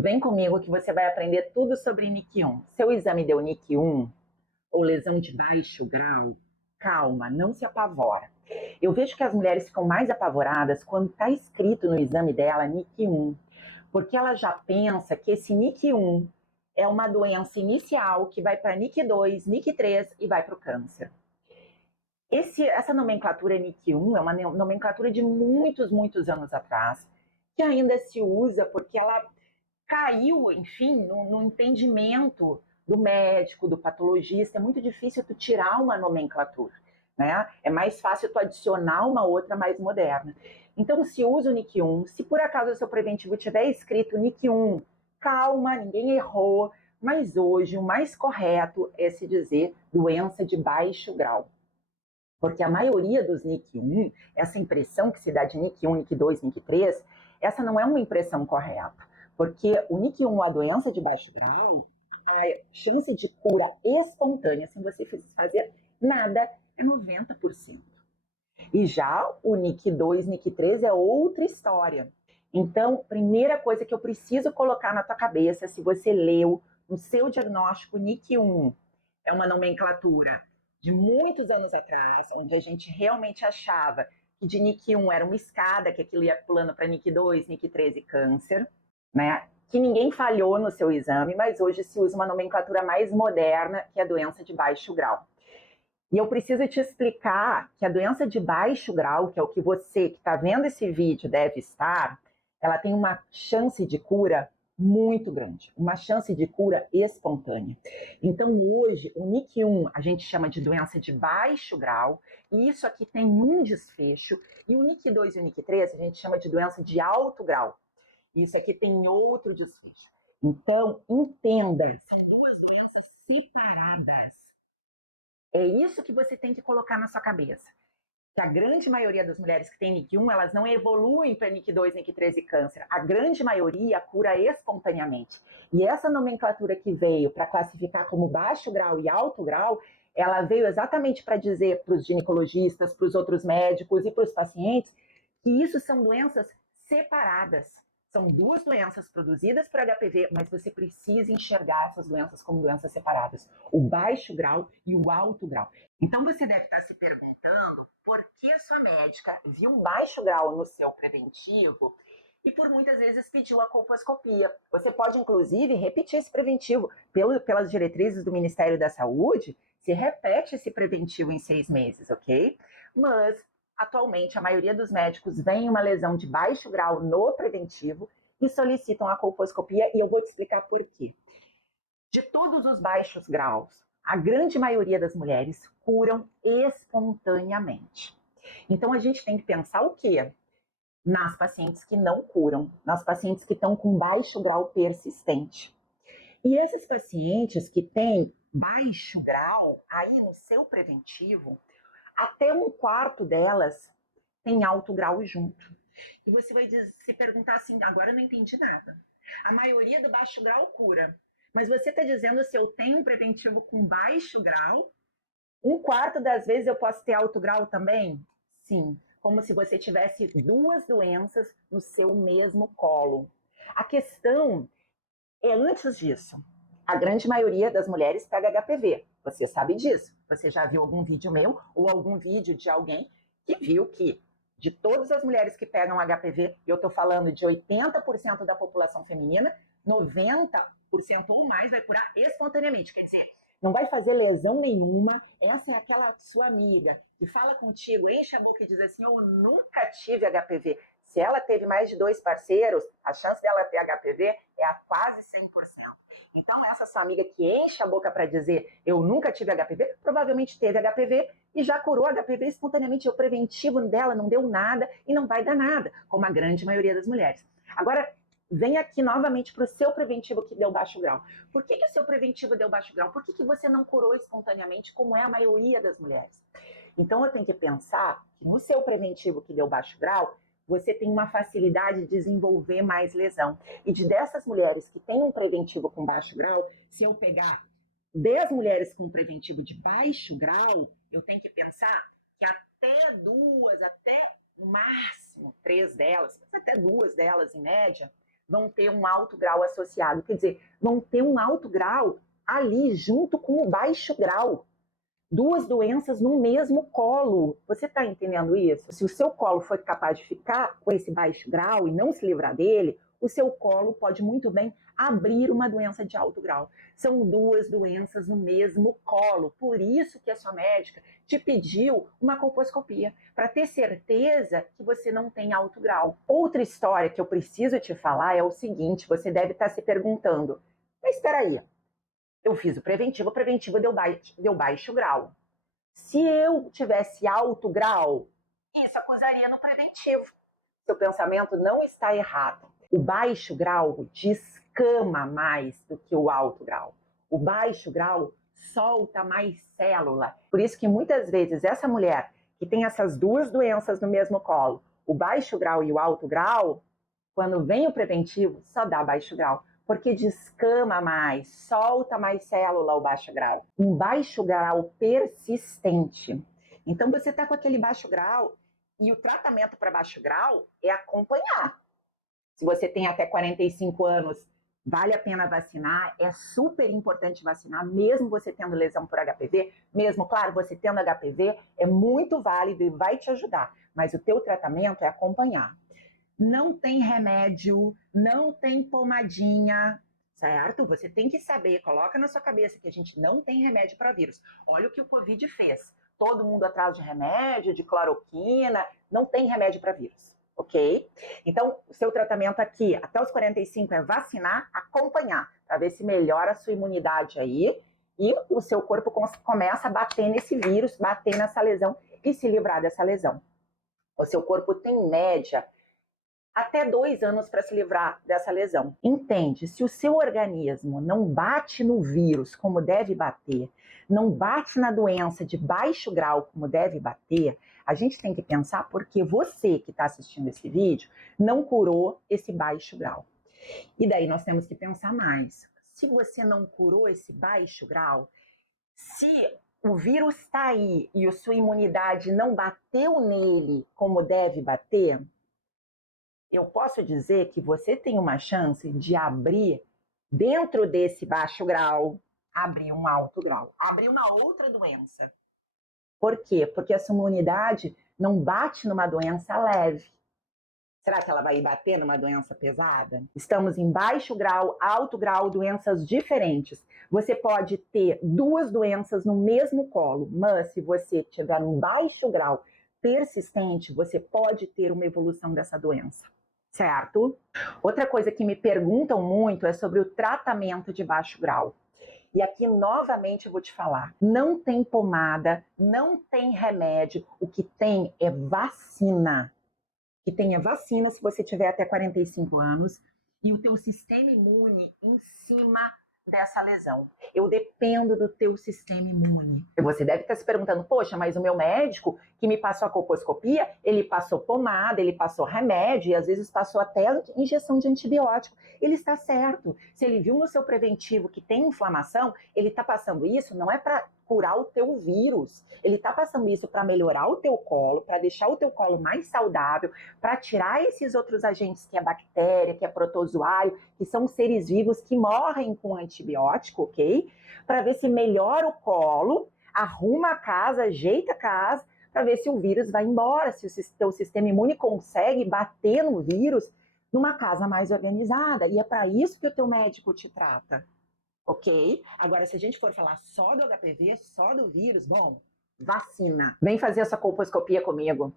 Vem comigo que você vai aprender tudo sobre NIC1. Seu exame deu NIC1 ou lesão de baixo grau? Calma, não se apavora. Eu vejo que as mulheres ficam mais apavoradas quando está escrito no exame dela NIC1, porque ela já pensa que esse NIC1 é uma doença inicial que vai para NIC2, NIC3 e vai para o câncer. Essa nomenclatura NIC1 é uma nomenclatura de muitos anos atrás, que ainda se usa porque ela caiu, enfim, no entendimento do médico, do patologista. É muito difícil tu tirar uma nomenclatura, né? É mais fácil tu adicionar uma outra mais moderna. Então, se usa o NIC1, se por acaso o seu preventivo tiver escrito NIC1, calma, ninguém errou, mas hoje o mais correto é se dizer doença de baixo grau. Porque a maioria dos NIC1, essa impressão que se dá de NIC1, NIC2, NIC3, essa não é uma impressão correta. Porque o NIC1, a doença de baixo grau, a chance de cura espontânea, sem você fazer nada, é 90%. E já o NIC2, NIC3 é outra história. Então, primeira coisa que eu preciso colocar na tua cabeça, se você leu no seu diagnóstico NIC1, é uma nomenclatura de muitos anos atrás, onde a gente realmente achava que de NIC1 era uma escada, que aquilo ia pulando para NIC2, NIC3 e câncer, né? Que ninguém falhou no seu exame, mas hoje se usa uma nomenclatura mais moderna, que é a doença de baixo grau. E eu preciso te explicar que a doença de baixo grau, que é o que você que está vendo esse vídeo deve estar, ela tem uma chance de cura muito grande, uma chance de cura espontânea. Então, hoje, o NIC1 a gente chama de doença de baixo grau, e isso aqui tem um desfecho, e o NIC2 e o NIC3 a gente chama de doença de alto grau. Isso aqui tem outro desfecho. Então, entenda, são duas doenças separadas. É isso que você tem que colocar na sua cabeça. Que a grande maioria das mulheres que tem NIC1, elas não evoluem para NIC2, NIC3 e câncer. A grande maioria cura espontaneamente. E essa nomenclatura que veio para classificar como baixo grau e alto grau, ela veio exatamente para dizer para os ginecologistas, para os outros médicos e para os pacientes que isso são doenças separadas. São duas doenças produzidas por HPV, mas você precisa enxergar essas doenças como doenças separadas. O baixo grau e o alto grau. Então você deve estar se perguntando por que a sua médica viu um baixo grau no seu preventivo e por muitas vezes pediu a colposcopia. Você pode, inclusive, repetir esse preventivo. Pelas diretrizes do Ministério da Saúde, se repete esse preventivo em 6 meses, ok? Mas, atualmente, a maioria dos médicos vê uma lesão de baixo grau no preventivo e solicitam a colposcopia, e eu vou te explicar por quê. De todos os baixos graus, a grande maioria das mulheres curam espontaneamente. Então, a gente tem que pensar o quê? Nas pacientes que não curam, nas pacientes que estão com baixo grau persistente. E esses pacientes que têm baixo grau, aí no seu preventivo, até um quarto delas tem alto grau junto. E você vai se perguntar assim, agora eu não entendi nada. A maioria do baixo grau cura, mas você está dizendo se eu tenho um preventivo com baixo grau, um quarto das vezes eu posso ter alto grau também? Sim, como se você tivesse duas doenças no seu mesmo colo. A questão é antes disso. A grande maioria das mulheres pega HPV. Você sabe disso. Você já viu algum vídeo meu ou algum vídeo de alguém que viu que de todas as mulheres que pegam HPV, eu estou falando de 80% da população feminina, 90% ou mais vai curar espontaneamente. Quer dizer, não vai fazer lesão nenhuma. Essa é aquela sua amiga que fala contigo, enche a boca e diz assim, eu nunca tive HPV. Se ela teve mais de 2 parceiros, a chance dela ter HPV é a quase 100%. Então, essa sua amiga que enche a boca para dizer eu nunca tive HPV, provavelmente teve HPV e já curou HPV espontaneamente. O preventivo dela não deu nada e não vai dar nada, como a grande maioria das mulheres. Agora, vem aqui novamente para o seu preventivo que deu baixo grau. Por que o seu preventivo deu baixo grau? Por que você não curou espontaneamente, como é a maioria das mulheres? Então, eu tenho que pensar que no seu preventivo que deu baixo grau, você tem uma facilidade de desenvolver mais lesão. E dessas mulheres que têm um preventivo com baixo grau, se eu pegar 10 mulheres com preventivo de baixo grau, eu tenho que pensar que até duas, até máximo 3 delas, até 2 delas em média, vão ter um alto grau associado. Quer dizer, vão ter um alto grau ali junto com o baixo grau. Duas doenças no mesmo colo. Você está entendendo isso? Se o seu colo for capaz de ficar com esse baixo grau e não se livrar dele, o seu colo pode muito bem abrir uma doença de alto grau. São duas doenças no mesmo colo. Por isso que a sua médica te pediu uma colposcopia, para ter certeza que você não tem alto grau. Outra história que eu preciso te falar é o seguinte, você deve estar se perguntando, mas espera aí, eu fiz o preventivo deu baixo grau. Se eu tivesse alto grau, isso acusaria no preventivo. Seu pensamento não está errado. O baixo grau descama mais do que o alto grau. O baixo grau solta mais célula. Por isso que muitas vezes essa mulher que tem essas duas doenças no mesmo colo, o baixo grau e o alto grau, quando vem o preventivo, só dá baixo grau. Porque descama mais, solta mais célula o baixo grau. Um baixo grau persistente. Então você está com aquele baixo grau e o tratamento para baixo grau é acompanhar. Se você tem até 45 anos, vale a pena vacinar, é super importante vacinar, mesmo você tendo lesão por HPV, mesmo, claro, você tendo HPV, é muito válido e vai te ajudar, mas o teu tratamento é acompanhar. Não tem remédio, não tem pomadinha, certo? Você tem que saber, coloca na sua cabeça que a gente não tem remédio para vírus. Olha o que o Covid fez. Todo mundo atrás de remédio, de cloroquina, não tem remédio para vírus, ok? Então, o seu tratamento aqui, até os 45, é vacinar, acompanhar, para ver se melhora a sua imunidade aí e o seu corpo começa a bater nesse vírus, bater nessa lesão e se livrar dessa lesão. O seu corpo tem média até 2 anos para se livrar dessa lesão. Entende? Se o seu organismo não bate no vírus como deve bater, não bate na doença de baixo grau como deve bater, a gente tem que pensar porque você que está assistindo esse vídeo não curou esse baixo grau. E daí nós temos que pensar mais. Se você não curou esse baixo grau, se o vírus está aí e a sua imunidade não bateu nele como deve bater, eu posso dizer que você tem uma chance de abrir, dentro desse baixo grau, abrir um alto grau, abrir uma outra doença. Por quê? Porque a sua imunidade não bate numa doença leve. Será que ela vai bater numa doença pesada? Estamos em baixo grau, alto grau, doenças diferentes. Você pode ter duas doenças no mesmo colo, mas se você tiver um baixo grau persistente, você pode ter uma evolução dessa doença. Certo? Outra coisa que me perguntam muito é sobre o tratamento de baixo grau. E aqui, novamente, eu vou te falar. Não tem pomada, não tem remédio. O que tem é vacina. O que tem é vacina se você tiver até 45 anos e o teu sistema imune em cima dessa lesão. Eu dependo do teu sistema imune. Você deve estar se perguntando, poxa, mas o meu médico que me passou a colposcopia, ele passou pomada, ele passou remédio e às vezes passou até injeção de antibiótico. Ele está certo. Se ele viu no seu preventivo que tem inflamação, ele está passando isso não é para curar o teu vírus. Ele está passando isso para melhorar o teu colo, para deixar o teu colo mais saudável, para tirar esses outros agentes que é bactéria, que é protozoário, que são seres vivos que morrem com antibiótico, ok? Para ver se melhora o colo, arruma a casa, ajeita a casa, para ver se o vírus vai embora, se o teu sistema imune consegue bater no vírus numa casa mais organizada. E é para isso que o teu médico te trata. Ok? Agora, se a gente for falar só do HPV, só do vírus, bom, vacina. Vem fazer essa colposcopia comigo.